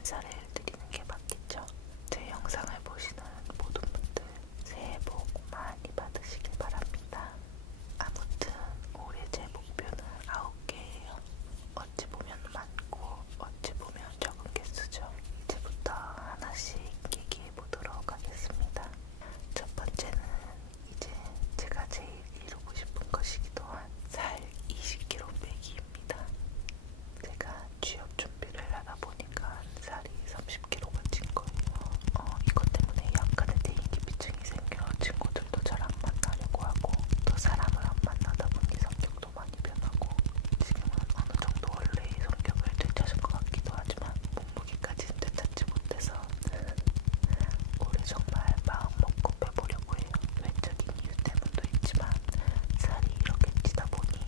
인사를 드리는 게 맞겠죠? 제 영상을 보시는 모든 분들 새해 복 많이 받으시길 바랍니다. 아무튼 올해 제 목표는 9개예요. 어찌 보면 많고 어찌 보면 적은 개수죠. 이제부터 하나씩 얘기해 보도록 하겠습니다. 첫 번째는 이제 제가 제일 이루고 싶은 것이기도 한 살 20kg 빼기입니다. 제가 취업 준비를 하다 보니까 살이 30kg가 찐 거예요. 이것 때문에 약간의 대인기피증이 생겨 친구들도 잘 안 만나려고 하고 또 사람을 안 만나다 보니 성격도 많이 변하고 지금은 어느 정도 원래의 성격을 되찾은 것 같기도 하지만 몸무게까지는 되찾지 못해서 올해 정말 마음 먹고 빼보려고 해요. 외적인 이유 때문도 있지만 살이 이렇게 찌다 보니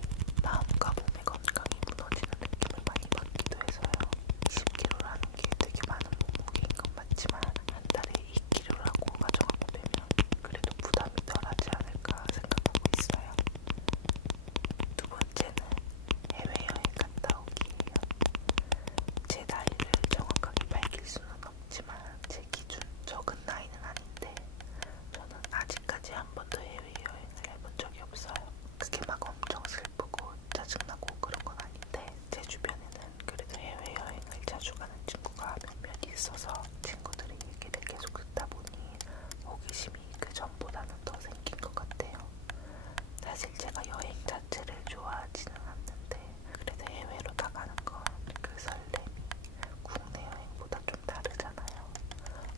마음과 몸의 건강이 무너지는 느낌을 많이 받기도 해서요. 20kg라는 게 되게 많은 몸무게인 건 맞지만 한 달에 2kg라고 가정하고 되면 그래도 부담이 덜하지 않을까 생각하고 있어요. 두 번째는 해외여행 갔다 오기예요. 제 나이를 정확하게 밝힐 수는 없지만 제 기준 적은 나이는 아닌데 저는 아직까지 한 번도 해외여행을 해본 적이 없어요. 그게 막 엄청 슬프고 짜증나고 그런 건 아닌데 제 주변에는 그래도 해외여행을 자주 가는 친구가 몇몇 있어서 친구들의 얘기를 계속 듣다 보니 호기심이 그 전보다는 더 생긴 것 같아요. 사실 제가 여행 자체를 좋아하지는 않는데 그래도 해외로 나가는 건 그 설렘이 국내 여행보다 좀 다르잖아요.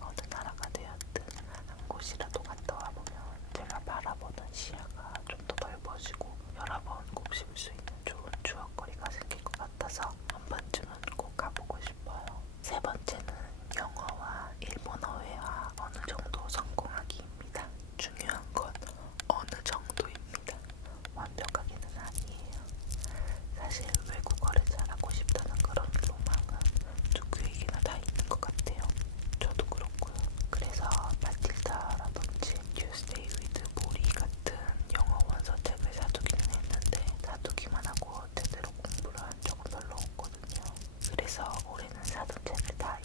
어느 나라가 되었든 한 곳이라도 갔다 와보면 제가 바라보는 시야가 좀 더 넓어지고 여러 번 곱씹을 수 있는 좋은 추억거리가 생길 것 같아서 한 번쯤은 꼭 가보고 싶어요. 세 번째는 영어와 일본어 회화 어느 정도 성공하기입니다. 중요한 건 어느 정도입니다. 완벽하게는 아니에요. 사실 외국어를 잘하고 싶다는 그런 로망은 누구에게나 다 있는 것 같아요. 저도 그렇고요. 그래서 마틸다라든지 Tuesday with 모리 같은 영어 원서책을 사두기는 했는데 사두기만 하고 제대로 공부를 한 적은 별로 없거든요. 그래서 올해는 사둔 책을 다